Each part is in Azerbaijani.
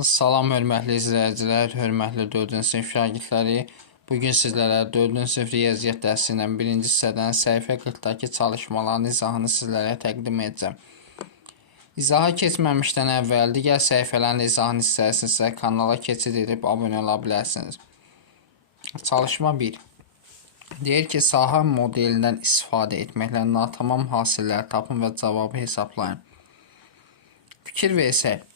Salam hörmətli izləyicilər, hörmətli 4-cü sinif şagirdləri. Bugün sizlərə 4-cü sinif riyaziyyat dərsindən 1-ci hissədən səhifə 40-dakı çalışmaların izahını sizlərə təqdim edəcəm. İzaha keçməmişdən əvvəl digər səhifələrin izahını istəyirsinizsə kanala keçid edib abunə ola bilərsiniz. Çalışma 1. Deyir ki, sahə modelindən istifadə etməklə natamam hasilləri tapın və cavabı hesablayın. Fikir versək.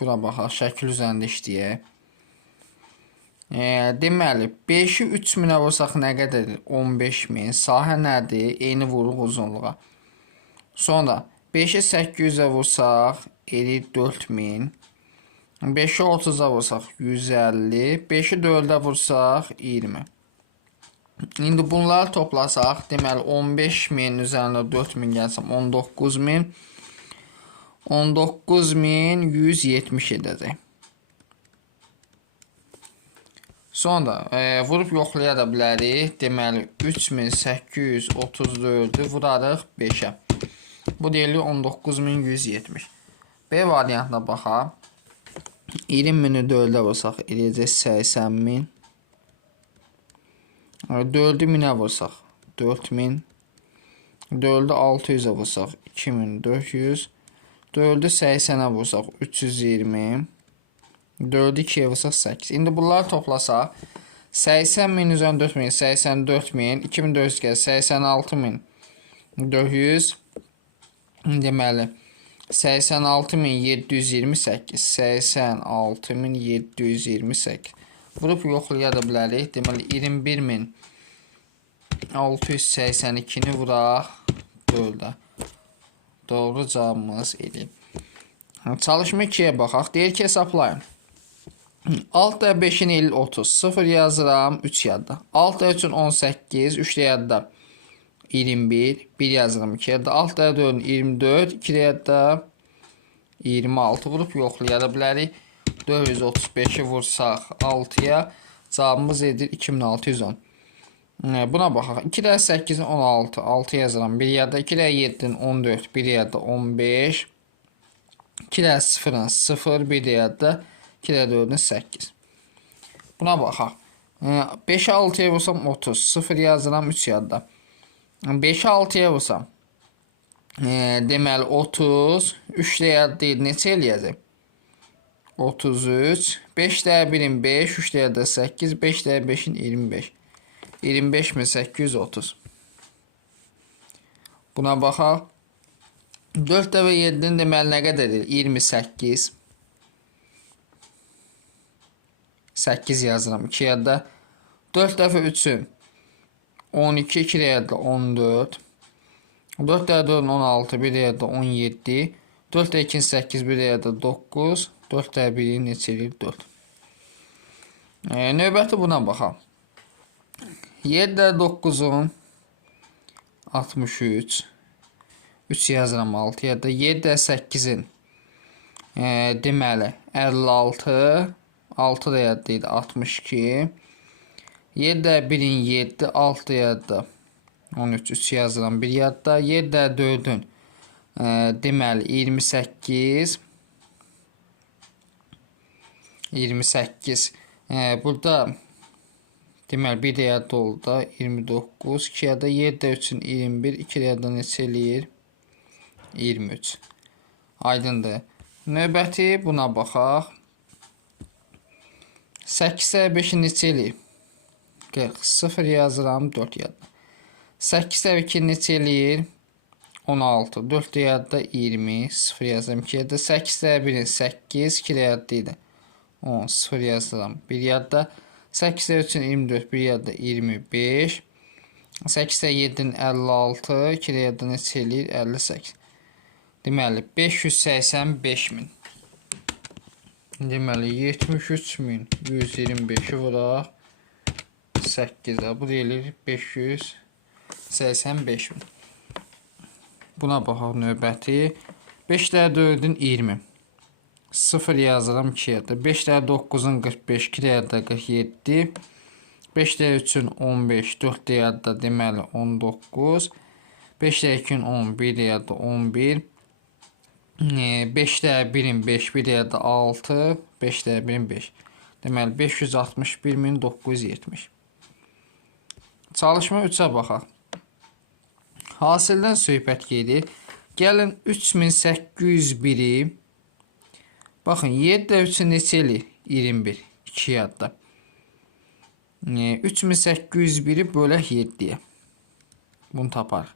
Bura baxaq, şəkil üzərində işləyək. Deməli, 5-i 3000-ə vursaq nə qədərdir? 15000. Sahə nədir? Eyni vuruq uzunluğa. Sonra 5-i 800-ə vursaq, edir 4000. 5-i 30-a vursaq, 150. 5-i 4-ə vursaq, 20. İndi bunları toplasaq, deməli, 15000 üzərində 4000 gəlsəm, 19000. 19170 edəcək. Sonra vurub yoxlaya da bilərik. Deməli 3834-ü vurarıq 5-ə. Bu deyilir 19170. B variantına baxaq. 20000-i 4-ə vursaq eləyəcək 80000. 4-ü 1000-ə vursaq 4000. 4-ü 600-ə vursaq 2400. 4-ü 80-ə vursaq 320. 4-ü 2-yə vursaq 8. İndi bunları toplasaq 80000 üzərində 4000, 84000, 2400 gəlir 86400. Deməli 86728, 86728. Vurub yoxlaya da bilərik. Deməli 21682-ni vuraq 4-ə. Doğru cavabımız eləyib. Çalışma 2-yə baxaq. Deyir ki, hesablayın. Alt da 5-in il 30. 0 yazıram, 3 yadda. Alt da 3-ün 18, 3 yadda 21, 1 yazıram 2 yadda. Alt da 4-ün 24, 2 yadda 26. Vurup yoxlaya da bilərik. 435-i vursaq 6-ya. Cavabımız edir 2610. Buna baxaq. 2 də 8-in 16, 6 yazıram 1 yadda. 2 də 7-in 14, 1 yadda 15. 2 də 0-ın 0, 1 yadda. 2 də 4-ün 8. Buna baxaq. 5-ə 6-ya vursam 30, 0 yazıram 3 yadda. 5-ə 6-ya vursam. Deməli 30, 3 də yadda deyil, neçə eləyəcək? 33, 5 də 1-in 5, 3 də yadda 8, 5 də 5-in 25. 25830. Buna baxaq. 4 də və 7-nin deməli nə qədərdir? 28. 8 yazıram 2 yadda. 4 dəfə 3-ün 12, 2 yadda 14. 4 də 4-ün 16, 1 yadda 17. 4 də 2-nin 8, 1 yadda 9. 4 də 1-in neçə eləyir? 4. Növbəti buna baxaq. 7 də 9-un 63. 3 yazıram 6 yadda. 7 də 8-in deməli 56. 6 da yadda idi 62. 7 də 1-in 7. 6 yadda 13. 3 yazıram 1 yadda. 7 də 4-ün deməli 28. 28. Burada deməli 1 yadda oldu da 29. 2 yadda 7 də 3-ün 21. 2 yadda neçə eləyir? 23. Aydındır. Növbəti buna baxaq. 8 də 5-in neçə eləyir? 40. 0 yazıram 4 yadda. 8 də 2 neçə eləyir? 16. 4 yadda 20. 0 yazıram 2 yadda. 8 də 1-in 8. 2 yadda idi. 10. 0 yazıram 1 yadda. 8 də 3-ün 24. 1 yadda 25. 8 də 7-nin 56. 2 yadda neçə eləyir? 58. Deməli 585.000. Deməli 73125-i vuraq 8-ə. Bu deyilir 585.000. Buna baxaq növbəti. 5 də 4-ün 20. 0 yazıram 2 yadda. 5 də 9-un 45, 2 yadda 47. 5 də 3-ün 15, 4 yadda deməli 19. 5 də 2-nin 10, 1 yadda 11. 5'də 1'in 5, bir də 6, 5'də 1'in 5. Deməli 561.970. Çalışma 3-ə baxaq. Hasildən söhbət gedir. Gəlin 3801'i baxın 7-də 3'ü neçə eləyir? 21. 2 yadda. 3801'i bölək 7'yə. Bunu tapar.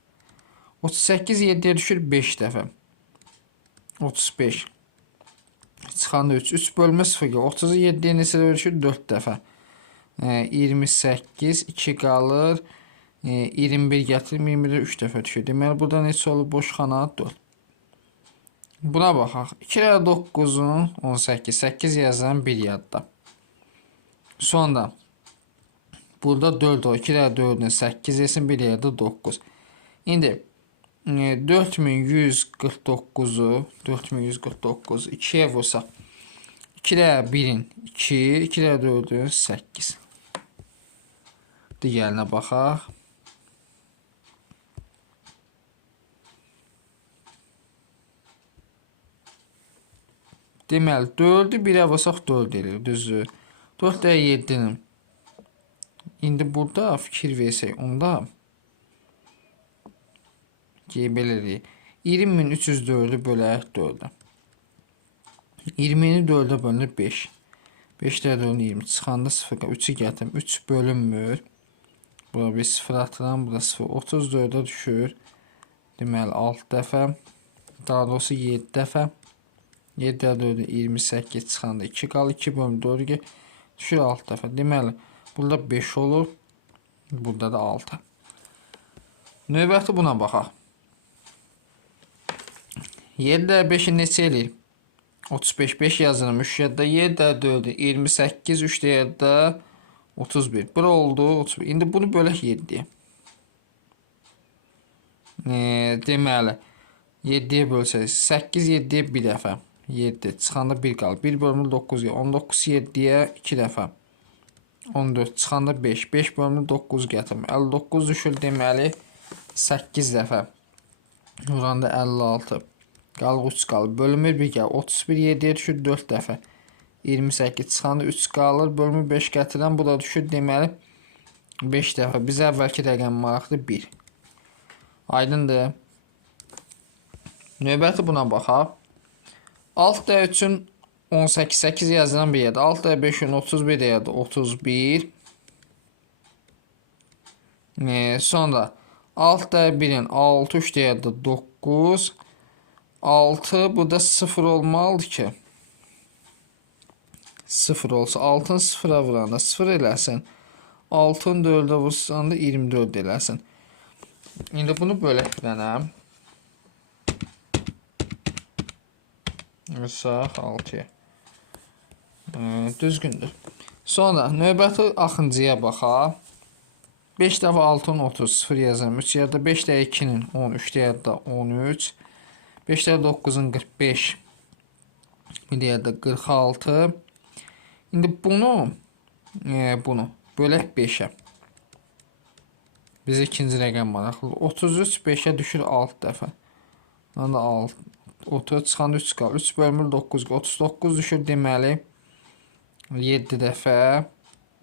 38 7'yə düşür 5 dəfə. 35. Çıxanda 3. 3 bölmə 0. 30'u 7'yə neçə düşür? 4 dəfə. 28. 2 qalır. 21 gətirim. 21'də 3 dəfə düşür. Deməli burada neçə olur? Boş xana 4. Buna baxaq. 2 ilə 9'un 18. 8 yazan 1 yadda. Sonra burada 4 o. 2 ilə 4'ün 8 yesin 1 yerdə 9. İndi 4149'u 2'ye vursaq 2 ilə 1'in 2, 2 ilə 4'ün 8. Digərinə baxaq. Deməli 4'ü 1'ə vursaq 4 edir, düzdür. 4 də 7'nin. İndi burada fikir versək, onda belədir. 20.304'ü bölək 4'ə. 20'ni 4'ə bölünür 5. 5 də 4'ün 20. Çıxanda 0. 3'ü gətirim. 3 bölünmür. Burada bir 0 atıram. Burada 0. 34'ə düşür. Deməli 6 dəfə. Daha doğrusu 7 dəfə. 7 də 4'ün 28 çıxanda 2 qal. 2 bölünür 4'ü düşür 6 dəfə. Deməli burada 5 olur. Burada da 6. Növbəti buna baxaq. 7 də 5'i neçə eləyir? 35. 5 yazırım 3 yadda. 7 də 4'ü 28. 3 də yadda 31. Bura oldu 31. İndi bunu bölək 7'yə. Deməli 7'yə bölsək 8 7'yə 1 dəfə. 7 çıxanda 1 qalır. 1 bölünür 9'ya. 19 7'yə 2 dəfə. 14 çıxanda 5. 5 bölünür 9 gətirim. 59 düşür deməli 8 dəfə. Vuranda 56. Qalıq 3 qalır. Bölünmür 1 gəlir. 31 7'yə düşür 4 dəfə. 28 çıxanda 3 qalır. Bölünmür 5 gətirən bu da düşür deməli 5 dəfə. Bizə əvvəlki rəqəm maraqdır 1. Aydındır. Növbəti buna baxaq. 6 da 3'ün 18 8 yazılan bir yerdə. 6 da 5'in 31 yerdə 31. Sonra 6 da 1'in 6 3 yerdə 9. 6 burada 0 olmalıdır ki. 0 olsa 6'ın 0'a vuranda 0 eləsin. 6'ın 4'ə vursanda 24 eləsin. İndi bunu bölək bir dənə. Vursaq 6'ya. Düzgündür. Sonra növbəti axıncıya baxaq. 5 dəfə 6'ın 30 0 yazırım. 3 yerdə 5 də 2'nin 10 3 yerdə 13. 5 də 9'un 45. Bir yerdə 46. İndi bunu bölək 5'ə. Bizə ikinci rəqəm maraqlıdır. 33 5'ə düşür 6 dəfə. Onda 6 30 çıxanda 3 qalır. 3 bölünür 9. 39 düşür deməli 7 dəfə.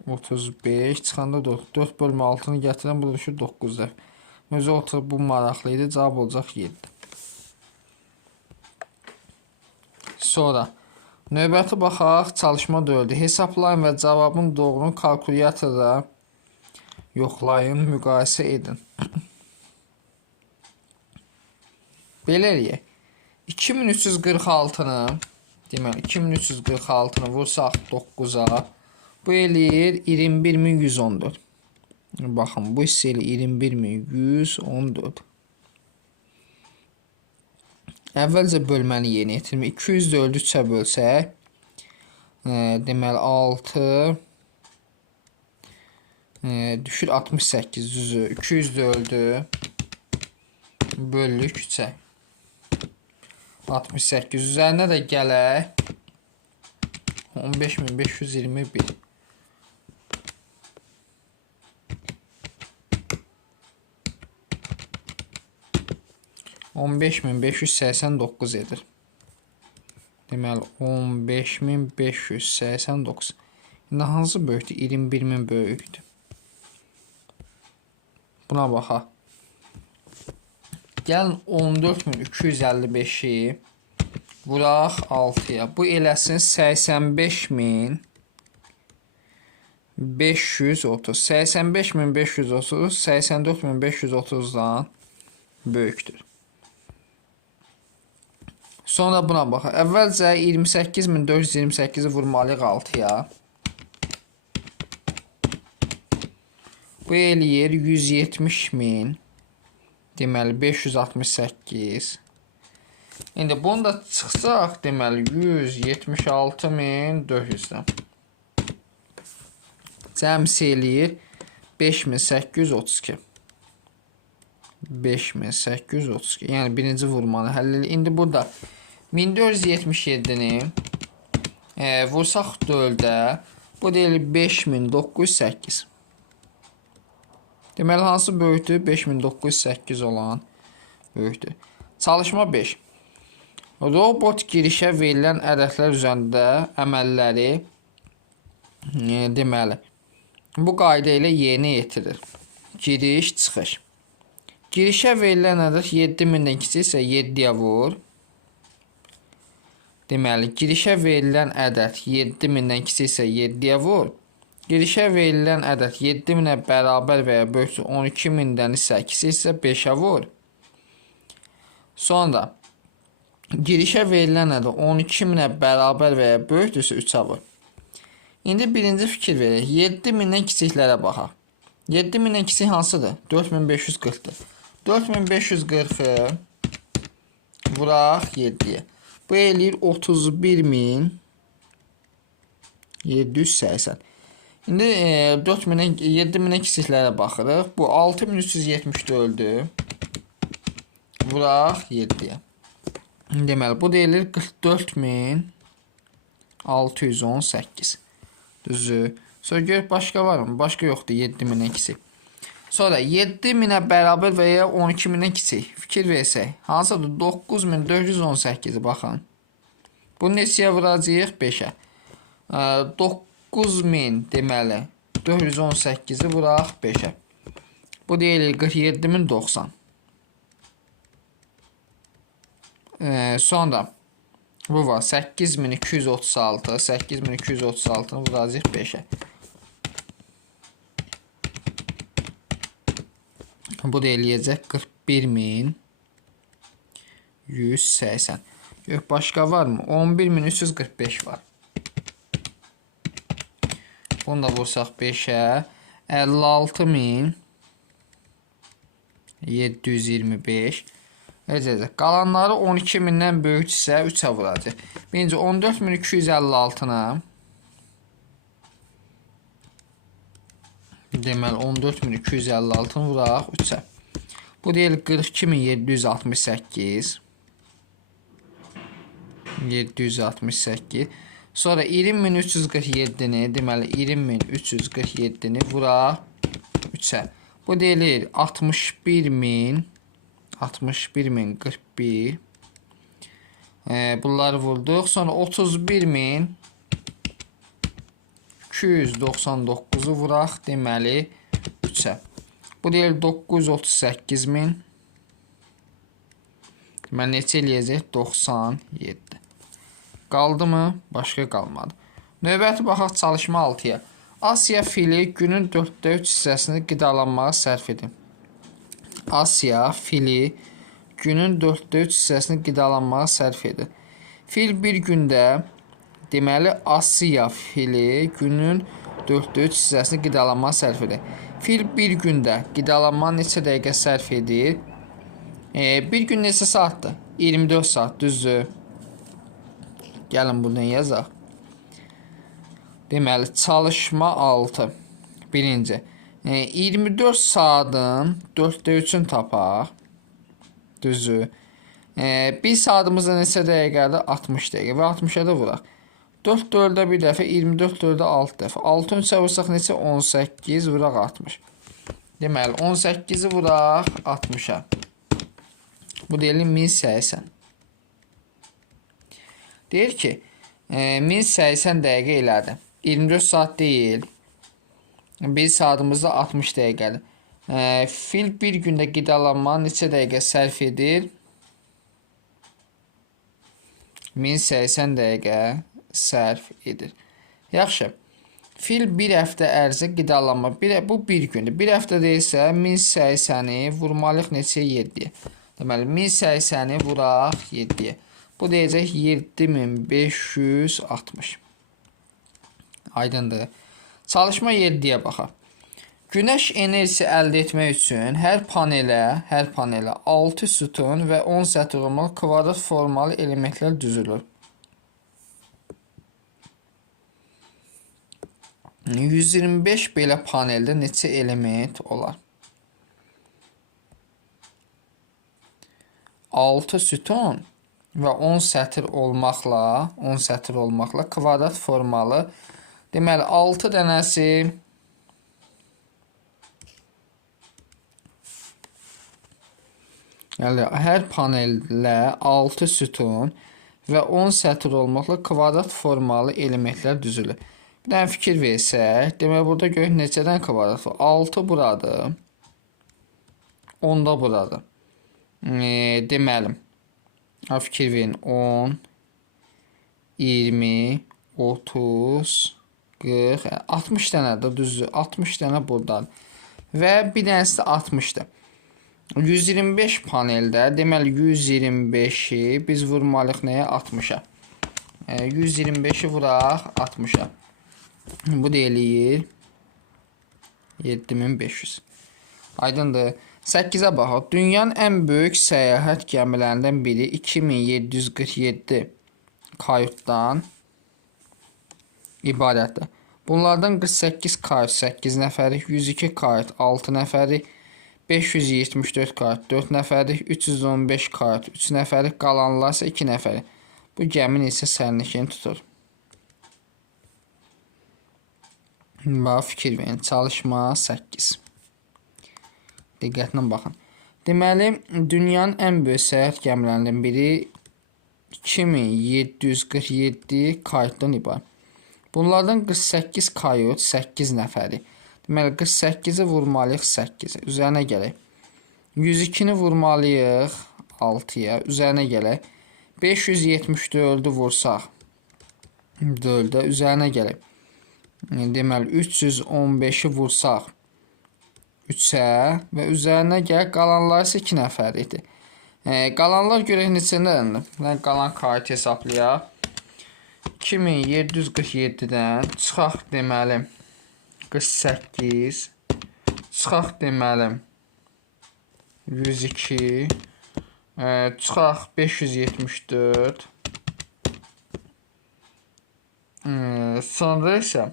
35 çıxanda 4. 4 bölmə 6'nı gətirən bu düşür 9 dəfə. Özü oturub bu maraqlı idi. Cavab olacaq 7. Sonra növbəti baxaq. Çalışma 4'ü. Hesablayın və cavabın doğrunu kalkulyatorda yoxlayın, müqayisə edin. Belə eləyək. 2346'nı deməli 2346'nı vursaq 9'a bu eləyir 21114. Baxın bu hissə eləyir 21114. Əvvəlcə bölməni yeni etdim. 204'ü 3'ə bölsək deməli 6 düşür 68 düzü. 204'ü bölürük 3'ə. 68 üzərinə də gələk 15521. 15589 edir. Deməli 15589. İndi hansı böyükdür? 21000 böyükdür. Buna baxaq. Gəlin 14255-i vuraq 6-ya. Bu eləsin 85530. 85530 84530-dan böyükdür. Sonra buna baxaq. Əvvəlcə 28428-i vurmalıyıq 6-ya. Bu eləyir 170.000. Deməli 568. İndi bunu da çıxsaq, deməli 176.400-dən. Cəmsi eləyir 5832. 5832. Yəni birinci vurmanı həll edir. İndi burada 1477-ni vursaq 4-ə, bu deyilir 5908. Deməli hansı böyükdür? 5908 olan böyükdür. Çalışma 5. Robot girişə verilən ədədlər üzərində əməlləri deməli bu qayda ilə yerinə yetirir. Giriş, çıxış. Girişə verilən ədəd 7000-dən kiçiksə 7-yə vur. Deməli, girişə verilən ədəd 7000-dən kiçiksə 7-yə vur. Girişə verilən ədəd 7000-ə bərabər və ya böyükdür 12000-dən isə kiçiksə 5-ə vur. Sonra girişə verilən ədəd 12000-ə bərabər və ya böyükdürsə 3-ə vur. İndi birinci fikir verək. 7000-dən kiçiklərə baxaq. 7000-dən kiçik hansıdır? 4540-dır. 4540-ı vuraq 7-yə. Bu eləyir 31780. İndi 7000-dən kiçiklərə baxırıq. Bu 6374-dür. Vuraq 7-yə. Deməli, bu deyilir 44618. Düzdür. Sonra görək başqa var mı? Başqa yoxdur 7000-dən kiçik. Sonra 7000-ə bərabər və ya 12000-dən kiçik. Fikir versək. Hansıdır? 9418-i baxın. Bunu neçəyə vuracağıq? 5-ə. 9000 deməli 418-i vuraq 5-ə. Bu deyilir 47090. Sonra bu var 8236. 8236-nı vuracağıq 5-ə. Bu da eləyəcək 41180. Yox, başqa var mı? 11345 var. Bunu da vursaq 5-ə. 56725. Necəcək? Qalanları 12000-dən böyüksə 3-ə vuracaq. Birinci 14256-na. Deməli 14256-nı vuraq 3-ə. Bu deyil 42768. 768. Sonra 20347-ni, deməli 20347-ni vuraq 3-ə. Bu deyilir 61041. Bunları vurduq. Sonra 31299-u vuraq, deməli 3-ə. Bu deyil 938000. Deməli neçə eləyəcək? 97. Qaldı mı? Başqa qalmadı. Növbəti baxaq çalışma 6-ya. Asiya fili günün 4/3 hissəsini qidalanmağa sərf edir. Asiya fili günün 4/3 hissəsini qidalanmağa sərf edir. Fil bir gündə, deməli Asiya fili günün 4/3 hissəsini qidalanmağa sərf edir. Fil bir gündə qidalanmağa neçə dəqiqə sərf edir? Bir gün neçə saatdır? 24 saat, düzdür. Gəlin buradan yazaq. Deməli, çalışma 6. Birinci. 24 saatın 4/3'ünü tapaq. Düzdür. 1 saatımızda neçə dəqiqədir? 60 dəqiqə və 60-a da vuraq. 4 4-də bir dəfə, 24 4-də 6 dəfə. 6-ın 3-ə vursaq neçə? 18 vuraq 60. Deməli, 18-i vuraq 60-a. Bu deyilir 1080. Deyir ki, 1080 dəqiqə elədi. 24 saat deyil. Bir saatımızda 60 dəqiqədir. Fil bir gündə qidalanma neçə dəqiqə sərf edir? 1080 dəqiqə sərf edir. Yaxşı. Fil bir həftə ərzində qidalanma. Bu bir gündür. Bir həftədə isə 1080-i vurmalıyıq neçəyə? 7-yə. Deməli, 1080-i vuraq 7-yə. Bu deyəcək 7560. Aydındır. Çalışma 7-yə baxaq. Günəş enerjisi əldə etmək üçün hər panelə 6 sütun və 10 sətir olmalı kvadrat formalı elementlər düzülür. 125 belə paneldə neçə element olar? 6 sütun və 10 sətir olmaqla kvadrat formalı. Deməli 6 dənəsi hər panellə 6 sütun və 10 sətir olmaqla kvadrat formalı elementlər düzülür. Bir dənə fikir versək, demək burada görək neçədən kvadrat var? 6 buradır, 10 da buradır. Deməli, fikir verin, 10, 20, 30, 40, 60 dənə də düzdür, 60 dənə buradadır. Və bir dənəsi də 60-dır. 125 paneldə, deməli 125-i biz vurmalıyıq nəyə? 60-a. 125-i vuraq 60-a. Bu da eləyir 7500. Aydındır. 8-ə baxaq. Dünyanın ən böyük səyahət gəmilərindən biri 2747 kayutdan ibarətdir. Bunlardan 48 kayut 8 nəfərlik, 102 kayut 6 nəfərlik, 574 kayut 4 nəfərlik, 315 kayut 3 nəfərlik, qalanlar isə 2 nəfərlik. Bu gəmin isə sərnişin tutur. Bax, fikir verin. Çalışma 8. Diqqətlə baxın. Deməli, dünyanın ən böyük səyahət gəmilərindən biri 2747 kayutdan ibarət. Bunlardan 48 kayut 8 nəfəri. Deməli, 48-i vurmalıyıq 8-i. Üzərinə gələk. 102-ni vurmalıyıq 6-ya. Üzərinə gələk. 574-ü vursaq 4-ə. Üzərinə gələk. Deməli, 315-i vursaq 3-ə və üzərinə gələk. Qalanlar isə 2 nəfər idi. Qalanlar görək neçələrdir? Qalan kayıt hesablayaq. 2747-dən çıxaq deməli 48, çıxaq deməli 102, çıxaq 574, sonra isə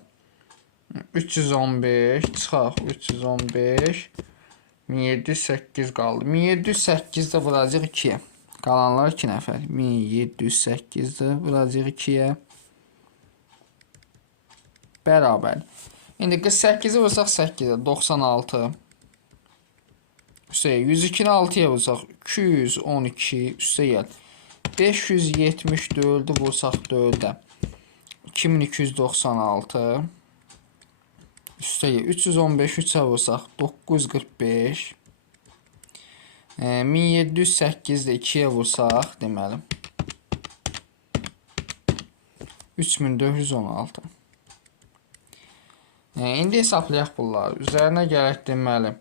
315, çıxaq 315, 1708 qaldı. 1708-də vuracaq 2-yə. Qalanlar 2 nəfər. 1708-də vuracaq 2-yə. Bərabər. İndi 48-i vursaq 8-ə. 96. 102-ni 6-ya vursaq 212. Üstə gəl. 574-ü vursaq 4-ə. 2296. Üstə gəl. 315-i 3-ə vursaq 945. 1708-də 2-yə vursaq, deməli 3416. İndi hesablayaq bunları. Üzərinə gələk deməli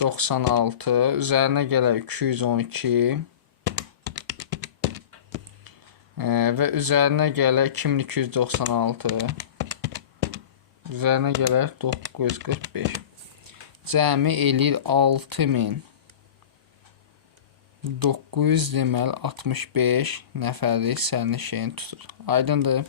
96, üzərinə gələk 212 və üzərinə gələk 2296, üzərinə gələk 945. Cəmi eləyir 6900 deməli 65 nəfərlik sərnişin tutur. Aydındır.